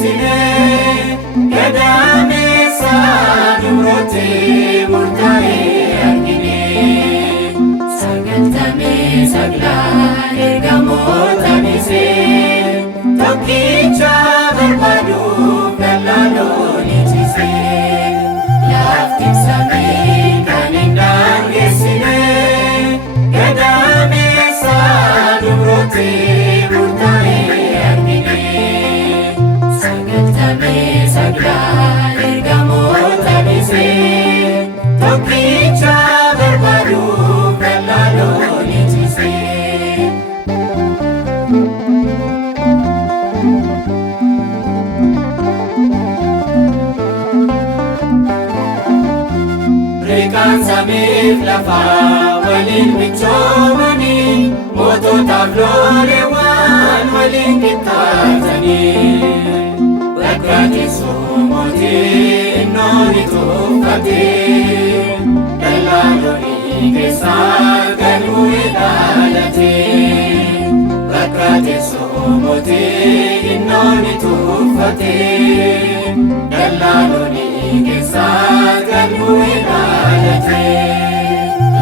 geessine gadameessa dumrooti murtaa'ee argine sagaltamee saglaan ergamoota dhiisee tokkicha barbaaduuf dallaaloo dhiichisee lafti samii kan hin daangeessine gadameessa dumrooti murtaa'ee argine sagaltamee saglaan ergamoota dhiisee tokkicha barbaaduuf dallaaloo dhiichisee. Reekaan samiif lafaa waliin michoomanii moototaaf loleewwan waliin qixxaatanii bakka teessoo mootii innooni tuffatee dallaalonni keessaa galuu ilaalatee bakka teessoo mootii innooni tuffatee dallaalonni keessaa galuu ilaalatee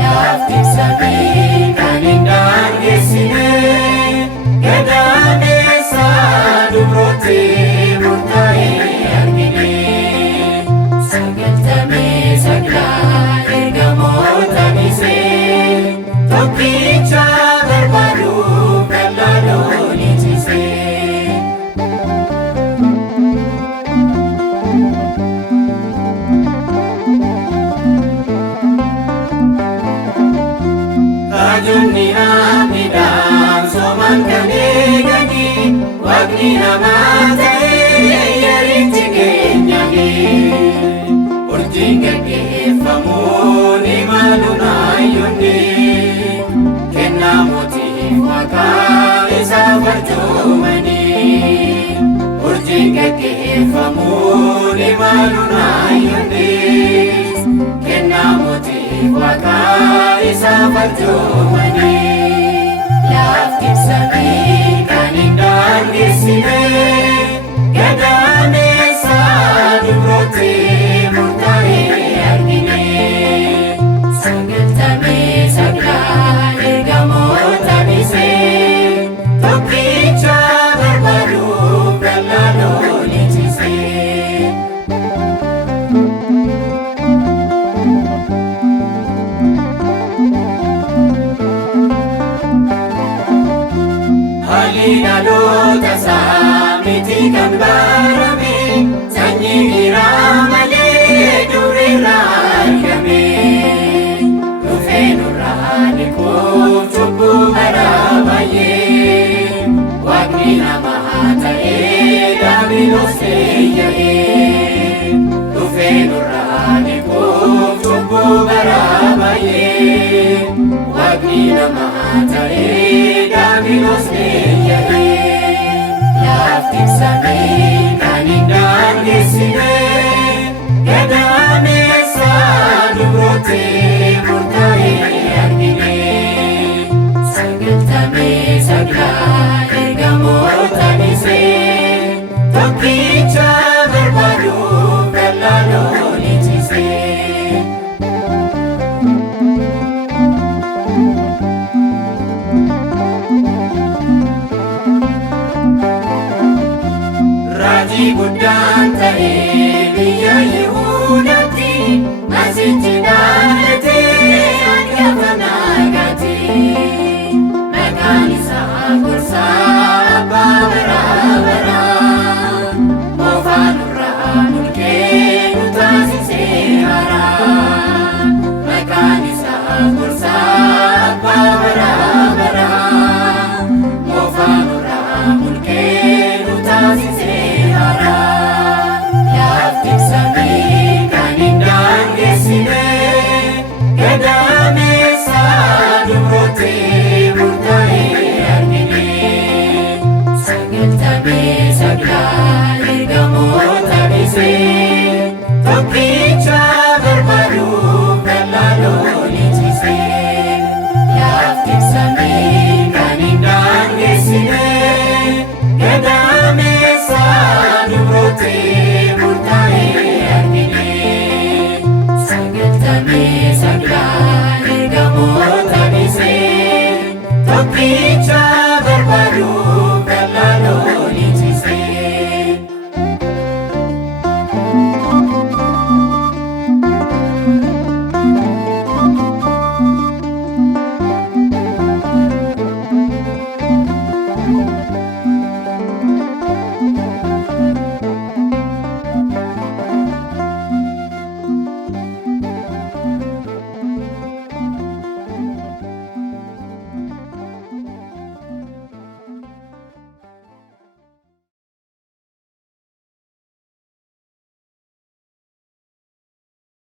lafti samii kan hin daangeessine gadameessa dumrooti murtaa'ee argine sagaltamee saglaan ergamoota dhiisee tokkicha barbaaduuf dallaaloo dhiichisee. Raajonni hamidhaan sooman kan eeganii waaqni namaa ta'ee yerichi keenyanii urjiin gaggeeffamuun imaluun hayyoonni kennaa mootiif maqaa isaa farjoomanii urjiin gaggeeffamuun imaluun hayyoonni kennaa mootiif maqaa isaa farjoomanii lafti samii kan hin daangeessine gadameessa dumrooti murtaa'ee argine sagaltamee saglaan ergamoota dhiisee tokkicha barbaaduuf dallaaloo dhiichisee. Haalli dhaloota isaa miti kan barame sanyii dhiiraa malee dureerraa argame dhufee nurraa dhiquuf cubbuu karaa baay'ee waaqni namaa ta'ee daabiloos eeyyamee dhufee nurraa dhiquuf cubbuu karaa baay'ee waaqni namaa ta'ee daabiloos eeyyamee lafti samii kan hin daangeessine gadameessa dumrooti murtaa'ee argine sagaltamee saglaan ergamoota dhiisee tokkicha barbaaduuf dallaaloo dhiichisee. Raajii guddaan ta'ee biyya Yihuudaatti asitti dhaalatee hangafa naagaatti maqaan isaa gorsaa abbaa baraa baraa moofaa nurraa mulqee nu taasisee haraa maqaan isaa gorsaa abbaa baraa baraa moofaa nurraa mulqee